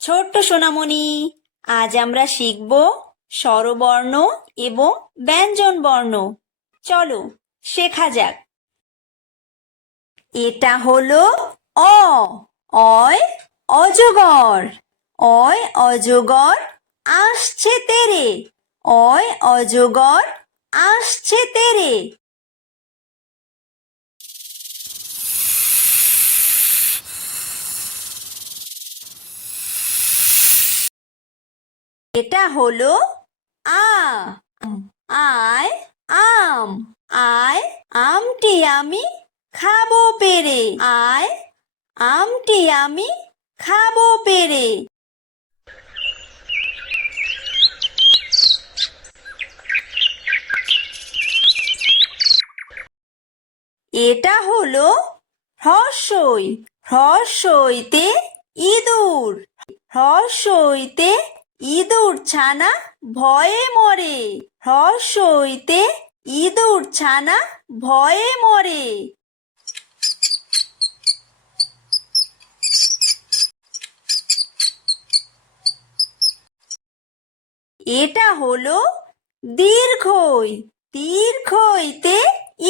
ছোট্ট সোনামণি, আজ আমরা শিখব স্বরবর্ণ এবং ব্যঞ্জন বর্ণ। চলো শেখা যাক। এটা হলো অ। অয় অজগর। অয় অজগর আসছে তেরে। অয় অজগর আসছে তেরে। এটা হলো আ। আয় আম। আয় আমটি আমি খাবো পেরে। আয় আমটি আমি খাবো পেরে। এটা হলো হ্রস্বই। হ্রস্বইতে ইঁদুর। হ্রস্বইতে ইঁদুর ছানা ভয়ে মরে। হ্রস্বইতে ইঁদুর ছানা ভয়ে মরে। এটা হলো দীর্ঘই। দীর্ঘইতে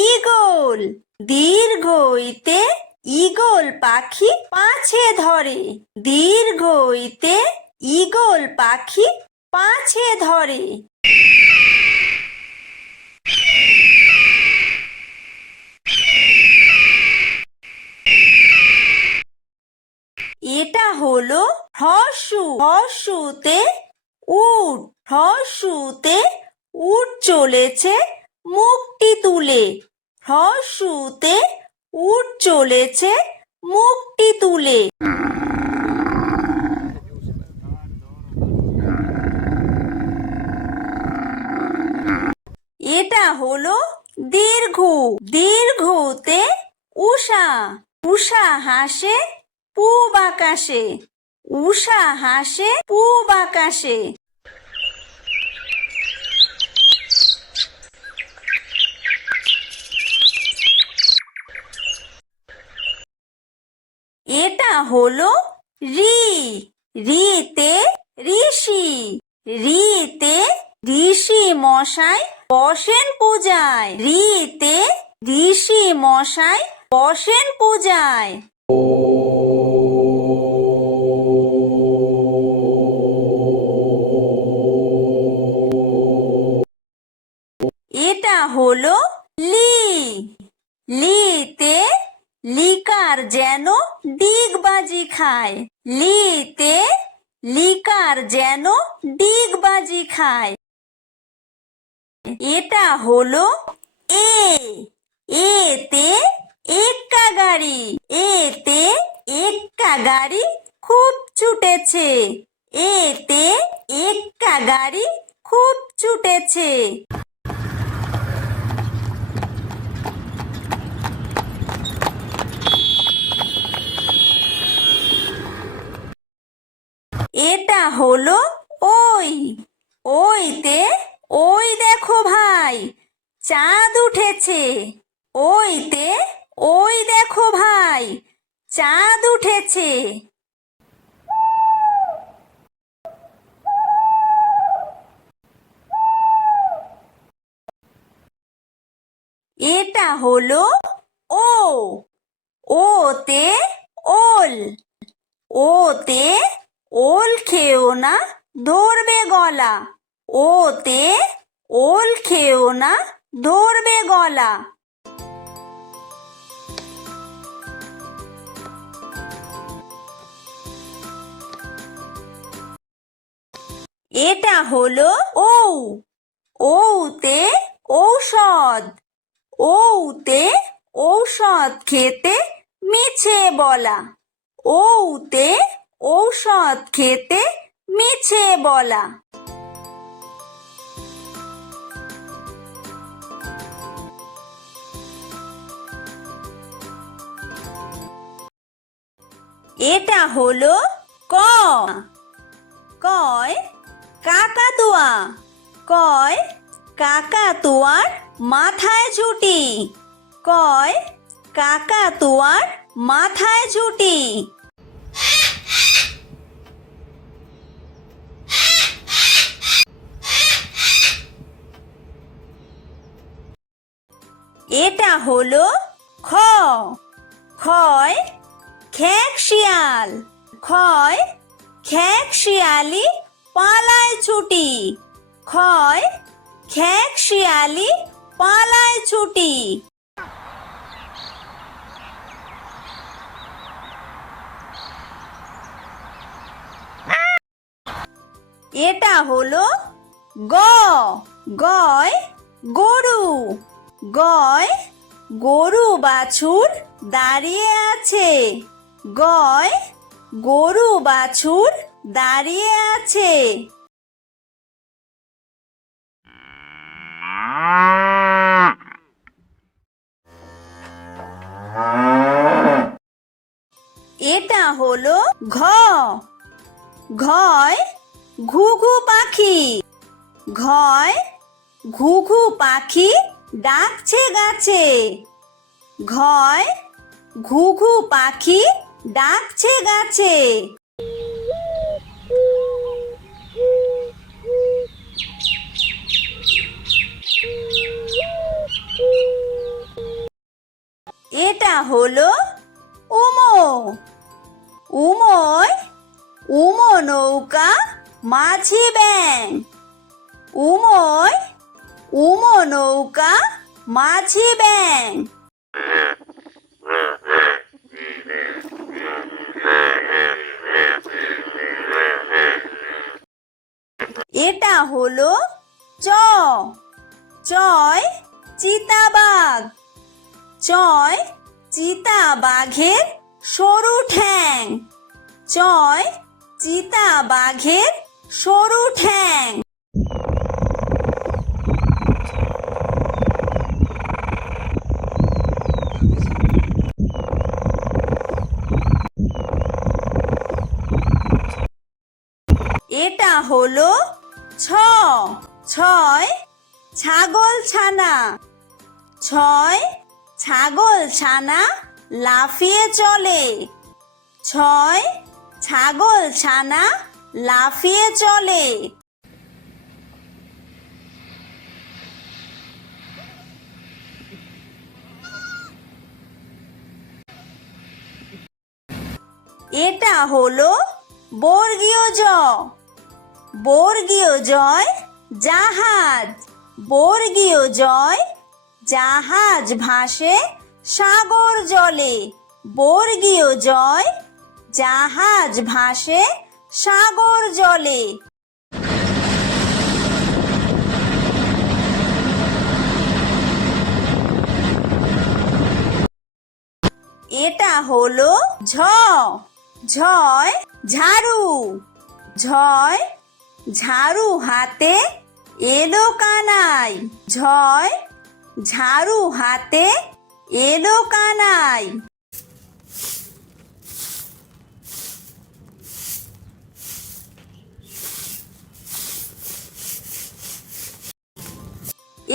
ঈগল। দীর্ঘইতে ঈগল পাখি পাছে ধরে। দীর্ঘইতে ঈগল পাখি পাছে ধরে। এটা হলো হ্রস্ব। হ্রস্বতে উট। হ্রস্বতে উট চলেছে মুখটি তুলে। হ্রস্বতে উট চলেছে মুখটি তুলে। এটা হলো দীর্ঘ। দীর্ঘতে উষা। উষা হাসে পূব আকাশে। উষা হাসে পূব আকাশে। এটা হলো রি। রিতে ঋষি। রিতে ঋষি মশাই বসেন পূজায়। রিতে ঋষি মশাই বসেন পূজায়। এটা হলো লি। লিতে লিকার যেন ডিগবাজি খায়। লিতে লিকার যেন ডিগবাজি খায়। এটা হলো এ। এতে এক্কা গাড়ি। এতে এক্কা গাড়ি খুব ছুটেছে। এতে এক্কা গাড়ি খুব ছুটেছে। এটা হলো ওই। ওইতে ওই দেখো ভাই চাঁদ উঠেছে। ওইতে ওই দেখো ভাই চাঁদ উঠেছে। এটা হলো ও। ওতে ওল। ওতে ওল খেও না ধরবে গলা। ওতে ওল খেও না ধরবে গলা। এটা হলো ঔ। ঔতে ঔষধ। ঔতে ঔষধ খেতে মিছে বলা। ঔতে ঔষধ খেতে মিছে বলা। এটা হলো ক। কয় কাকাতুয়া। কয় কাকাতুয়ার মাথায় ঝুঁটি। কয় কাকাতুয়ার মাথায় ঝুঁটি। এটা হলো খ। খয় খেক শিয়াল। খয় খেক শিয়ালি পালায় ছুটি। খয় খেক শিয়ালি পালায় ছুটি। এটা হলো গ। গয় গরু। গয় গরু বাছুর দাঁড়িয়ে আছে। গয় গরু বাছুর দাঁড়িয়ে আছে। এটা হলো ঘ। ঘয় ঘুঘু পাখি। ঘয় ঘুঘু পাখি ডাকছে গাছে। ঘয় ঘুঘু পাখি ডাকছে গাছে। এটা হলো উমো। উমোয় উমো নৌকা মাঝি ব্যাং। উমোয় উমো নৌকা মাঝি ব্যাং। এটা হলো চ। চয় চিতাবাঘ। চয় চিতাবাঘের সরু ঠ্যাং। চয় চিতাবাঘের সরু ঠ্যাং। এটা হলো ছ। ছয় ছাগল ছানা। ছয় ছাগল ছানা লাফিয়ে চলে। ছয় ছাগল ছানা লাফিয়ে চলে। এটা হলো বর্গীয় জ। বর্গীয় জয় জাহাজ। বর্গীয় জয় জাহাজ ভাসে সাগর জলে। বর্গীয় জয় জাহাজ ভাসে সাগর জলে। এটা হলো ঝ। ঝয় ঝাড়ু। ঝয় ঝাড়ু হাতে এলো কানাই। ঝয় ঝাড়ু হাতে এলো কানাই।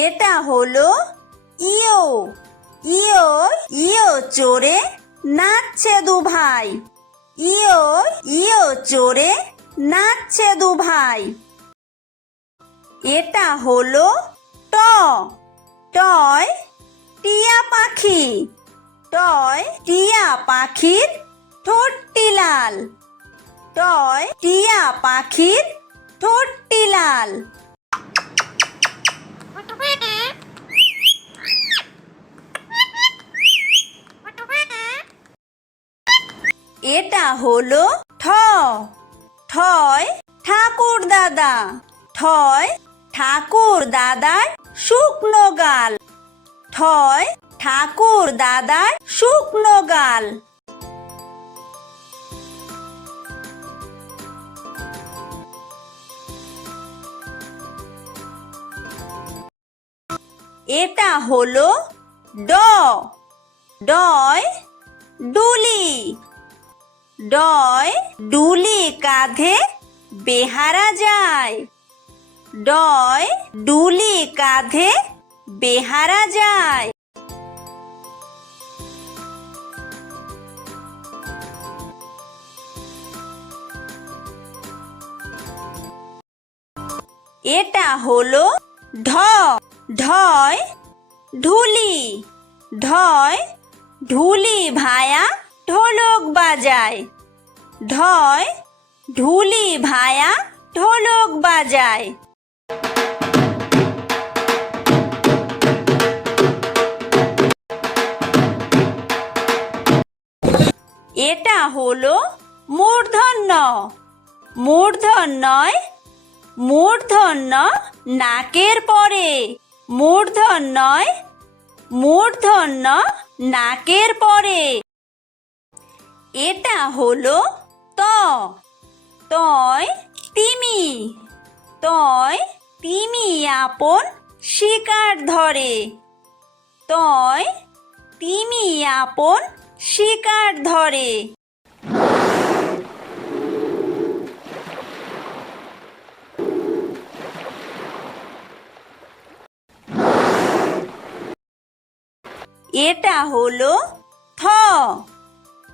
এটা হলো ইয়ো। ইয়ো ইয়ো চড়ে নাচছে দু ভাই। ইয়ো ইয়ো চড়ে নাচছে দু ভাই। এটা হলো ট। টয় টিয়া পাখি। টয় টিয়া পাখির ঠোঁটটি লাল। টয় টিয়া পাখির ঠোঁটটি লাল। এটা হলো ঠ। ঠয় ঠাকুর দাদা। ঠয় ঠাকুর দাদার শুকনো গাল। ঠয় ঠাকুর দাদার শুকনো গাল। এটা হলো ড। ডয় ডুলি। ডয় ডুলি কাঁধে বেহারা যায়। ডয় ডুলি কাঁধে বেহারা যায়। এটা হলো ঢ। ঢয় ঢুলি। ঢয় ঢুলি ভায়া ঢোলক বাজায়। ঢয় ঢুলি ভায়া ঢোলক বাজায়। এটা হলো মূর্ধন্য। মূর্ধন্যয় মূর্ধন্য নাকের পরে। মূর্ধন্যয় মূর্ধন্য নাকের পরে। এটা হলো ত। তয় তিমি। তয় তিমি আপন শিকার ধরে। তয় তিমি আপন শিকার ধরে। এটা হলো থ।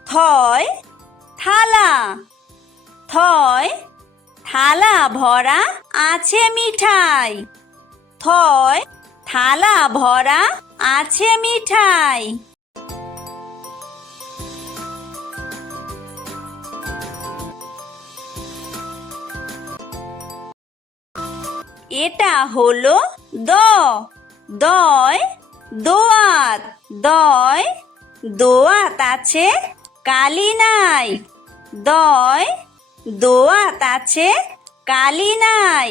থয় থালা। থয় থালা ভরা আছে মিঠাই। থয় থালা ভরা আছে মিঠাই। এটা হলো দ। দয় দোয়াত। দয় দোয়াত আছে কালি নাই। দয় দোয়াত আছে কালি নাই।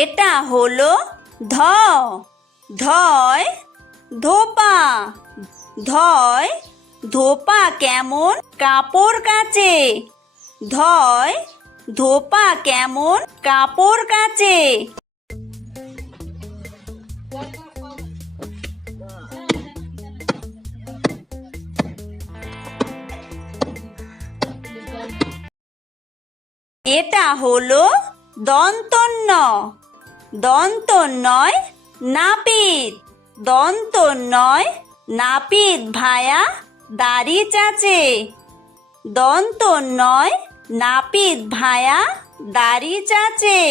এটা হলো ধ। ধয় ধোপা। ধয় ধোপা কেমন কাপড় কাচে। ধয় ধোপা কেমন কাপড় কাচে। এটা হলো দন্তন্য। দন্তন্যয় নাপিত। দন্তন্যয় নাপিত ভায়া দাড়ি চাচে। দন্তন্যয় নাপিত ভায়া দাড়ি চাচে।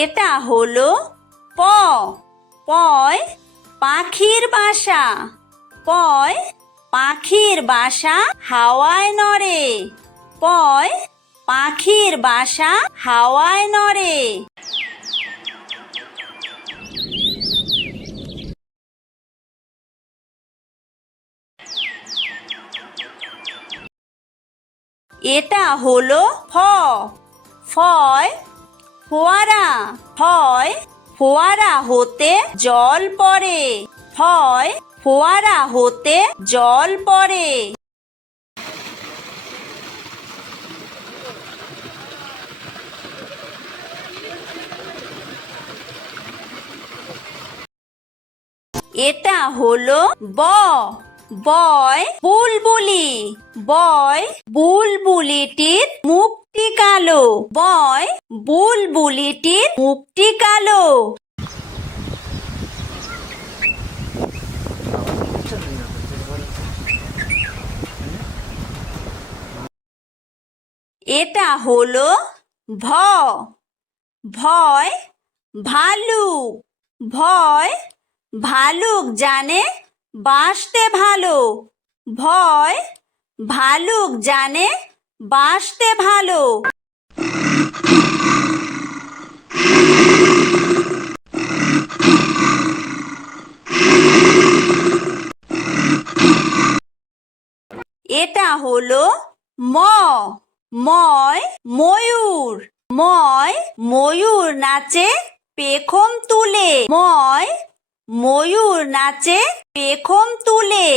এটা হলো প। পয় পাখির বাসা। পয় পাখির বাসা হাওয়ায় নড়ে। পয় পাখির বাসা হাওয়ায় নড়ে। এটা হলো ফ। ফয় ফোয়ারা। ফয় ফোয়ারা হতে জল পড়ে। ফয় ফোয়ারা হতে জল পড়ে। এটা হলো ব। বয় বুলবুলি। বয় বুলবুলিটির মুখটি কালো। বয় বুলবুলিটির মুখটি কালো। এটা হলো ভ। ভয় ভালুক। ভয় ভালুক জানে বাঁচতে ভালো। ভয় ভালুক জানে বাঁচতে ভালো। এটা হলো ম। ময় ময়ূর। ময় ময়ূর নাচে পেখম তুলে। ময় ময়ূর নাচে পেখম তুলে।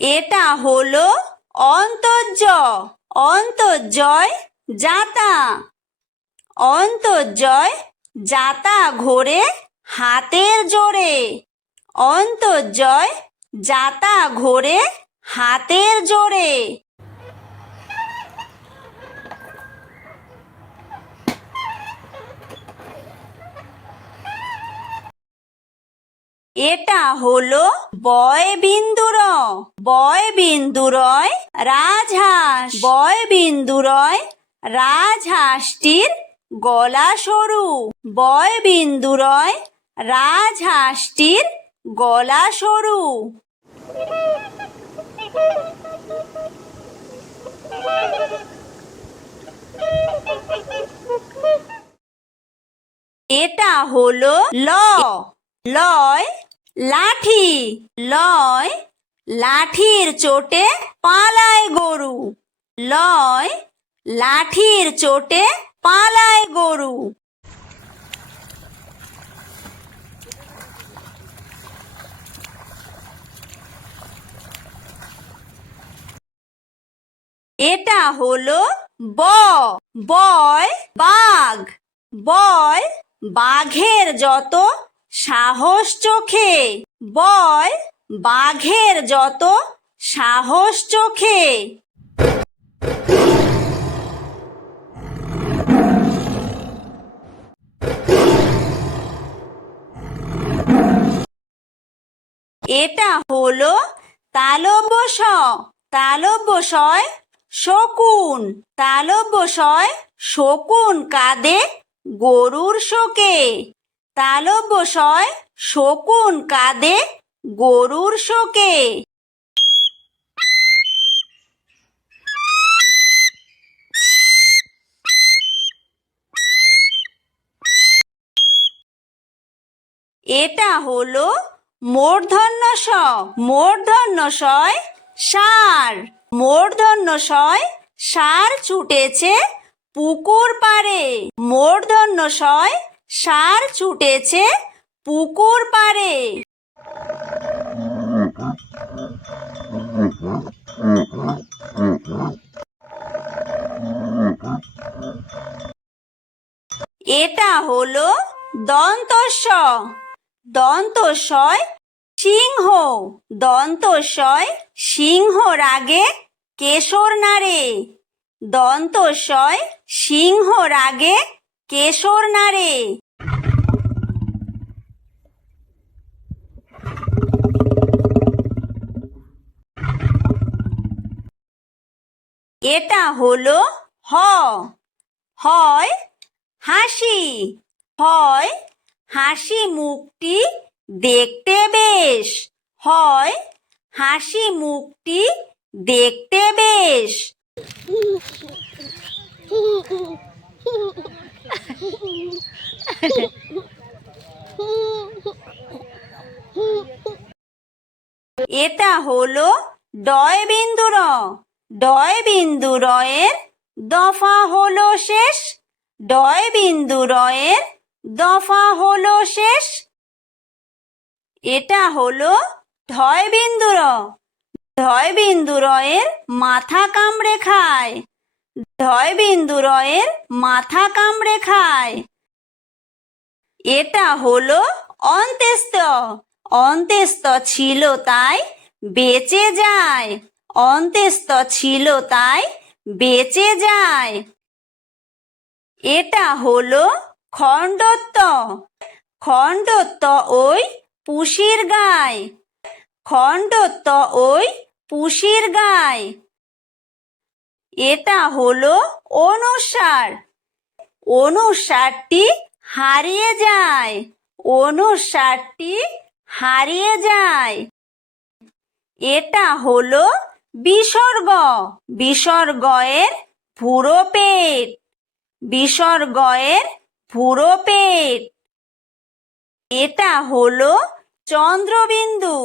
এটা হলো অন্তর্জ অন্তর্জয় যাতা অন্তর্জয় যাতা ঘোরে হাতের জোরে অন্তর্জয় যাতা ঘোরে হাতের জোরে এটা হলো বয় বিন্দুর বয় বিন্দুরয় রাজহাঁস বয় বিন্দুরয় রাজহাঁসটির গলা সরু বয় বিন্দুরয় রাজহাঁসটির গলা সরু এটা হলো ল লয় লাঠি লয় লাঠির চোটে পালায় গরু লয় লাঠির চোটে পালায় গরু এটা হলো ব বয় বাঘ বয় বাঘের যত সাহস চোখে বয় বাঘের যত সাহস চোখে এটা হলো তালব্য শ তালব্য শয় শকুন তালব্য শয় শকুন কাঁদে গরুর শোকে তালব্য শয় শকুন কাঁদে গরুর শোকে এটা হলো মূর্ধন্য ষ মূর্ধন্য শয় ষাঁড় মূর্ধন্য শয় ষাঁড় ছুটেছে পুকুর পাড়ে মূর্ধন্য শয় ষাঁড় ছুটেছে পুকুর পাড়ে এটা হলো দন্তস্ব দন্তস্বয় সিংহ দন্তস্বয় সিংহ রাগে কেশর নাড়ে দন্তস্বয় সিংহ রাগে কেশর নাড়ে এটা হলো হ হয় হাসি হয় হাসি মুখটি দেখতে বেশ হয় হাসি মুখটি দেখতে বেশ এটা হলো ডয় বিন্দুর ডয় বিন্দুরয়ের দফা হলো শেষ ডয় বিন্দুরয়ের দফা হলো শেষ এটা হলো ঢয় বিন্দুর ঢয় বিন্দুরয়ের মাথা কামড়ে খায় ঢয় বিন্দুরয়ের মাথা কামড়ে খায় এটা হলো অন্ত্যেস্ত অন্ত্যেস্ত ছিল তাই বেঁচে যায় অন্ত্যেস্ত ছিল তাই বেঁচে যায় এটা হলো খণ্ডত্ব খণ্ডত্ব ওই পুষির গায় খণ্ডত্ব ওই পুষির গায় এটা হলো অনুসার অনুসারটি হারিয়ে যায় অনুসারটি হারিয়ে যায় এটা হলো বিসর্গ বিসর্গয়ের ভুরো পেট বিসর্গয়ের ভুরো পেট এটা হলো চন্দ্রবিন্দু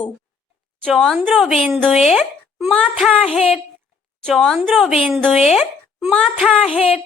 চন্দ্রবিন্দুয়ের মাথা হেট চন্দ্রবিন্দুয়ের মাথা হেট